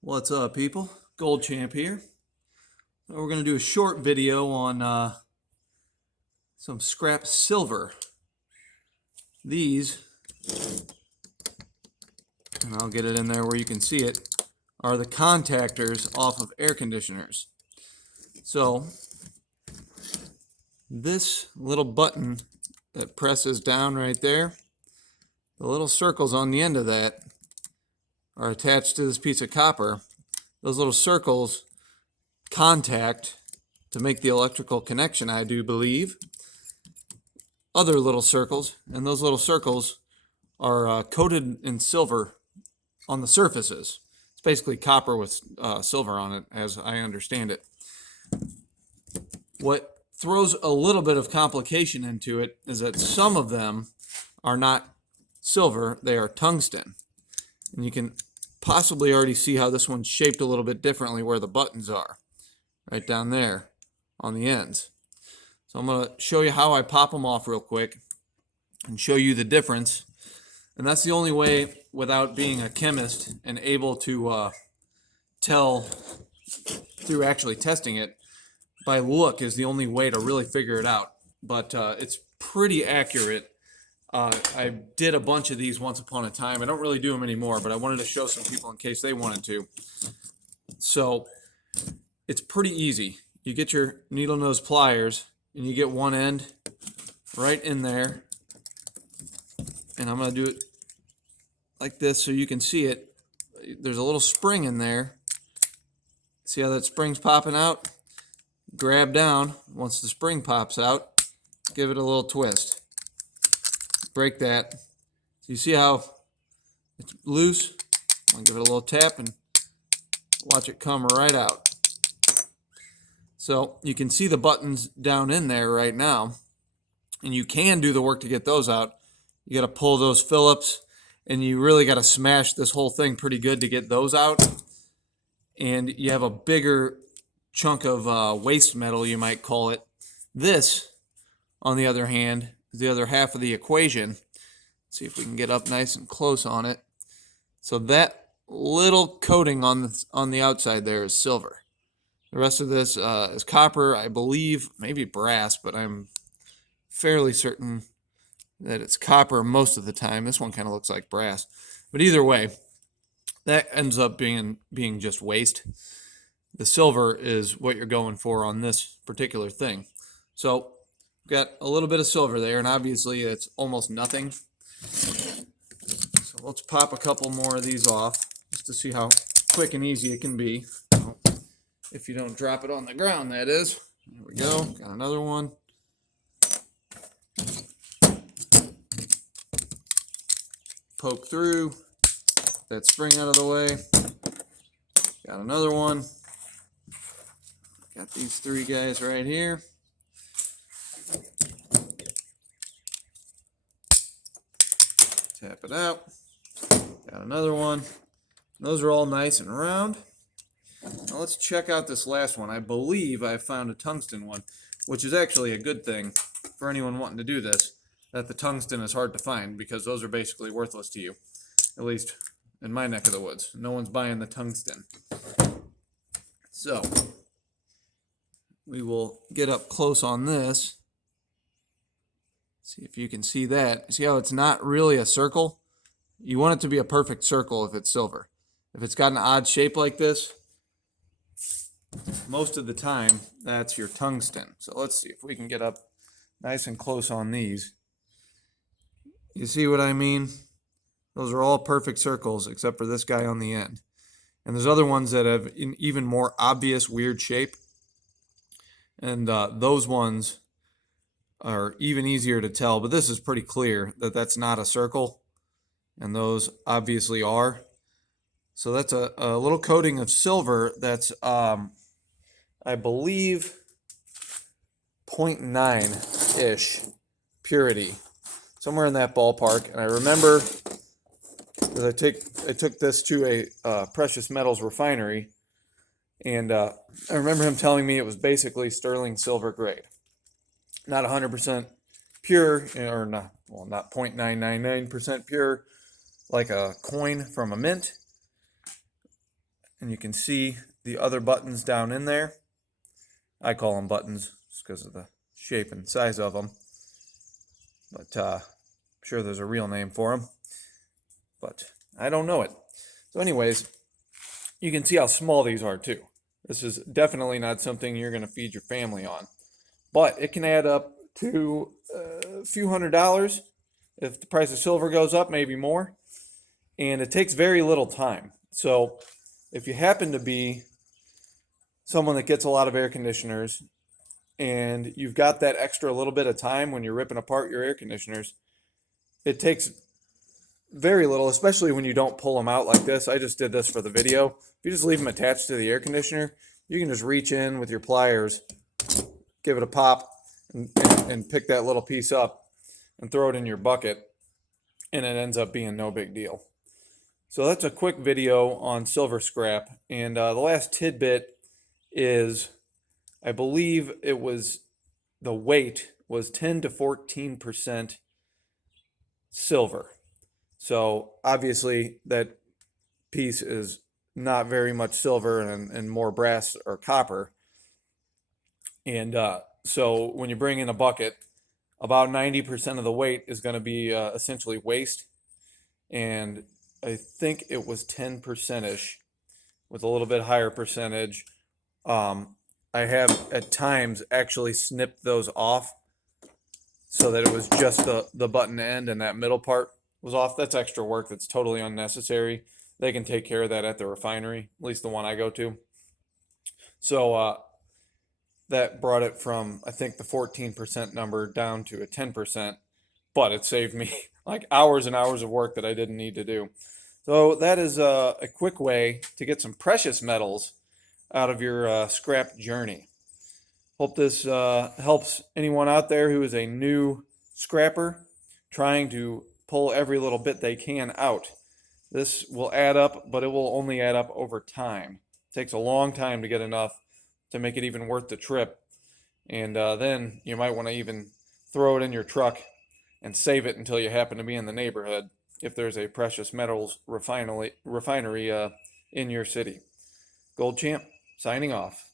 What's up, people? Gold Champ here. We're going to do a short video on some scrap silver. These, and I'll get it in there where you can see it, are the contactors off of air conditioners. So, this little button that presses down right there, the little circles on the end of that are attached to this piece of copper. Those little circles contact to make the electrical connection, I do believe, other little circles, and those little circles are coated in silver on the surfaces. It's basically copper with silver on it, as I understand it. What throws a little bit of complication into it is that some of them are not silver, they are tungsten. And you can possibly already see how this one's shaped a little bit differently where the buttons are, right down there on the ends. So I'm going to show you how I pop them off real quick and show you the difference. And that's the only way, without being a chemist and able to tell through actually testing it, by look is the only way to really figure it out. But it's pretty accurate. I did a bunch of these once upon a time. I don't really do them anymore, but I wanted to show some people in case they wanted to. So it's pretty easy. You get your needle nose pliers and you get one end right in there. And I'm going to do it like this so you can see it. There's a little spring in there. See how that spring's popping out? Grab down. Once the spring pops out, give it a little twist. Break that. So you see how it's loose? I'll give it a little tap and watch it come right out. So you can see the buttons down in there right now, and you can do the work to get those out. You got to pull those Phillips, and you really got to smash this whole thing pretty good to get those out. And you have a bigger chunk of waste metal, you might call it. This, on the other hand, is the other half of the equation. Let's see if we can get up nice and close on it. So that little coating on the outside there is silver. The rest of this is copper, I believe, maybe brass, but I'm fairly certain that it's copper most of the time. This one kind of looks like brass. But either way, that ends up being just waste. The silver is what you're going for on this particular thing. So got a little bit of silver there, and obviously it's almost nothing. So let's pop a couple more of these off just to see how quick and easy it can be. If you don't drop it on the ground, that is. There we go. Got another one. Poke through. That spring out of the way. Got another one. Got these three guys right here. Tap it out. Got another one. Those are all nice and round. Now let's check out this last one. I believe I found a tungsten one, which is actually a good thing for anyone wanting to do this, that the tungsten is hard to find because those are basically worthless to you, at least in my neck of the woods. No one's buying the tungsten. So we will get up close on this. See if you can see that. See how it's not really a circle? You want it to be a perfect circle if it's silver. If it's got an odd shape like this, most of the time that's your tungsten. So let's see if we can get up nice and close on these. You see what I mean? Those are all perfect circles except for this guy on the end. And there's other ones that have an even more obvious weird shape. And those ones are even easier to tell, but this is pretty clear that that's not a circle, and those obviously are. So that's a little coating of silver that's, I believe, 0.9-ish purity, somewhere in that ballpark. And I remember because I took this to a precious metals refinery, and I remember him telling me it was basically sterling silver grade. Not 100% pure, or not, well, not 0.999% pure, like a coin from a mint. and you can see the other buttons down in there. I call them buttons just because of the shape and size of them, but I'm sure there's a real name for them, but I don't know it. So anyways, you can see how small these are too. This is definitely not something you're going to feed your family on, but it can add up to a few $100s. If the price of silver goes up, maybe more. And it takes very little time. So if you happen to be someone that gets a lot of air conditioners and you've got that extra little bit of time when you're ripping apart your air conditioners, it takes very little, especially when you don't pull them out like this. I just did this for the video. If you just leave them attached to the air conditioner, you can just reach in with your pliers, give it a pop, and pick that little piece up and throw it in your bucket, and it ends up being no big deal. So that's a quick video on silver scrap. And the last tidbit is, I believe it was, the weight was 10 to 14% silver. So obviously that piece is not very much silver and more brass or copper. And so when you bring in a bucket, about 90% of the weight is going to be essentially waste. And I think it was 10%ish with a little bit higher percentage. I have at times actually snipped those off so that it was just the button end and that middle part was off. That's extra work that's totally unnecessary. They can take care of that at the refinery, at least the one I go to. So that brought it from, I think, the 14% number down to a 10%, but it saved me like hours and hours of work that I didn't need to do. So that is a quick way to get some precious metals out of your scrap journey. Hope this helps anyone out there who is a new scrapper trying to pull every little bit they can out. This will add up, but it will only add up over time. It takes a long time to get enough to make it even worth the trip. And then you might want to even throw it in your truck and save it until you happen to be in the neighborhood if there's a precious metals refinery in your city. Gold Champ, signing off.